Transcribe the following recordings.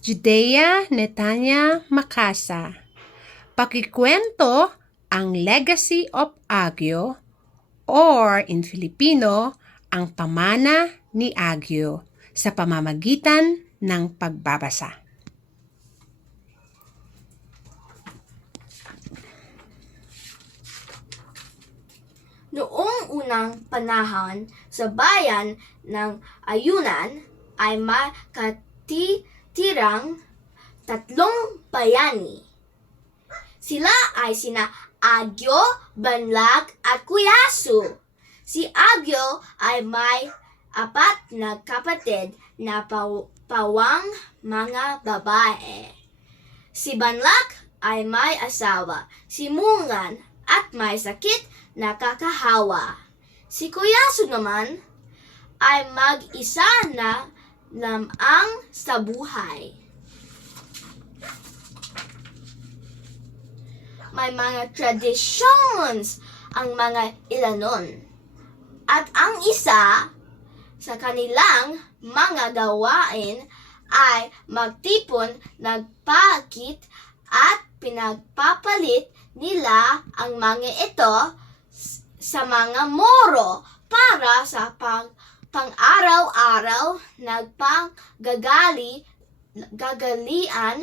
Judea Netanya Makasa. Pakikwento ang Legacy of Agyo or in Filipino, ang pamana ni Agyo sa pamamagitan ng pagbabasa. Noong unang panahon sa bayan ng Ayunan ay makatitirang 3 bayani. Sila ay sina Agyo, Banlag at Kuyasu. Si Agyo ay may 4 na kapatid na pawang mga babae. Si Banlag ay may asawa, si Mungan, at may sakit na kakahawa. Si Kuyasu naman ay mag-isa na lamang sa buhay. May mga traditions ang mga Ilanon. At ang isa sa kanilang mga gawain ay magtipon ng pakit at pinagpapalit nila ang mga ito sa mga moro para sa pang-araw-araw na gagalian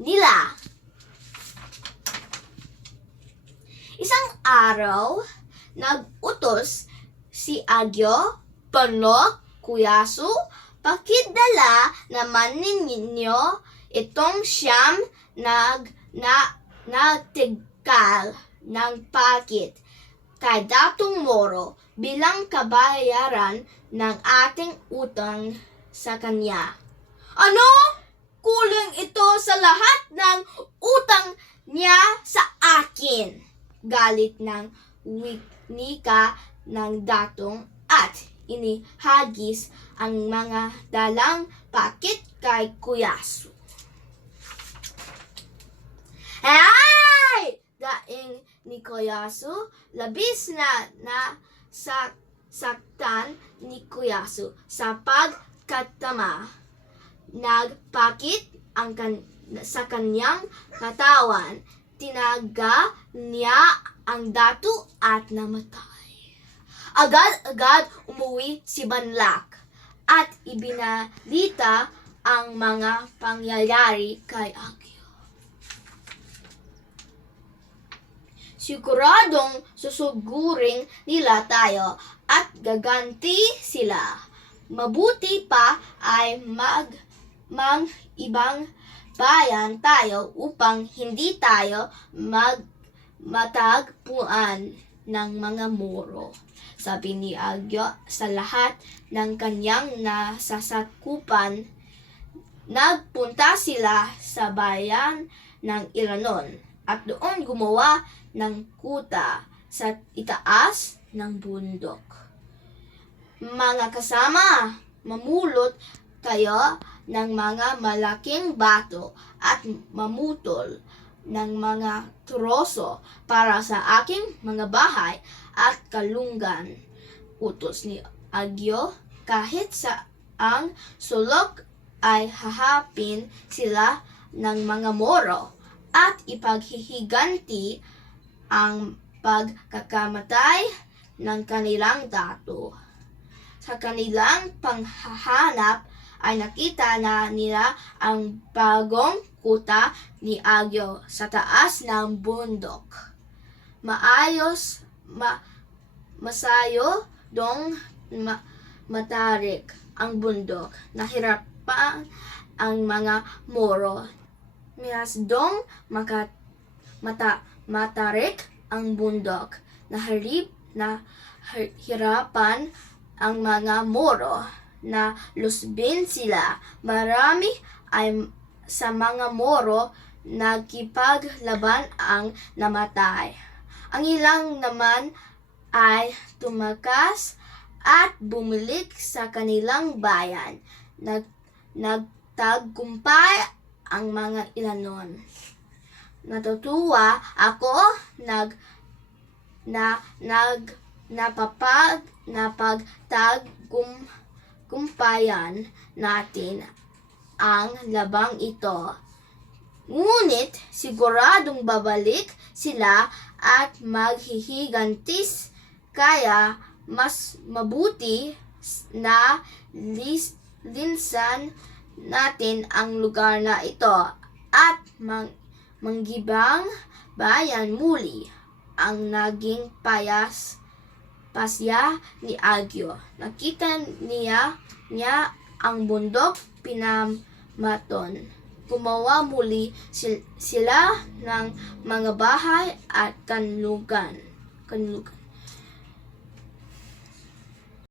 nila. Isang araw, nag-utos si Agyo, Banlag, Kuyasu, pakidala naman ninyo itong 9 nagtigal ng pakit kay Datong Moro bilang kabayaran ng ating utang sa kanya. Ano? Kulang ito sa lahat ng utang niya sa akin. Galit ng wika ng Datong at inihagis ang mga dalang pakit kay Kuyasu. Ay! Daing ni Kuyasu, labis na saktan ni Kuyasu sa pagkatama. Nagpakit sa kanyang katawan. Tinaga niya ang dato at namatay. Agad-agad umuwi si Banlag at ibinalita ang mga pangyayari kay Agyo. Siguradong susugurin nila tayo at gaganti sila. Mabuti pa ay ibang bayan tayo upang hindi tayo matagpuan ng mga Moro. Sabi ni Agyo sa lahat ng kanyang nasasakupan. Nagpunta sila sa bayan ng Ilanon at doon gumawa ng kuta sa itaas ng bundok. Mga kasama, mamulot kayo ng mga malaking bato at mamutol ng mga troso para sa aking mga bahay at kalungan. Utos ni Agyo, kahit sa ang sulok ay hahapin sila ng mga Moro at ipaghihiganti ang pagkakamatay ng kanilang dato. Sa kanilang panghahanap ay nakita na nila ang bagong kuta ni Agyo sa taas ng bundok. Masayo dong matarik ang bundok. Nahirapan ang mga Moro. Dong matarik ang bundok. Nahirapan ang mga Moro na lusbin sila. Marami ay sa mga Moro nagkipaglaban ang namatay. Ang ilang naman ay tumakas at bumalik sa kanilang bayan. Nagtagumpay ang mga Ilanon. Natutuwa ako napagtagumpayan natin ang labang ito. Ngunit siguradong babalik sila at maghihigantis, kaya mas mabuti na linsan natin ang lugar na ito at manggibang bayan muli ang naging pasya ni Agyo. Nakita niya ang bundok pinamaton. Gumawa muli sila ng mga bahay at kanlugan.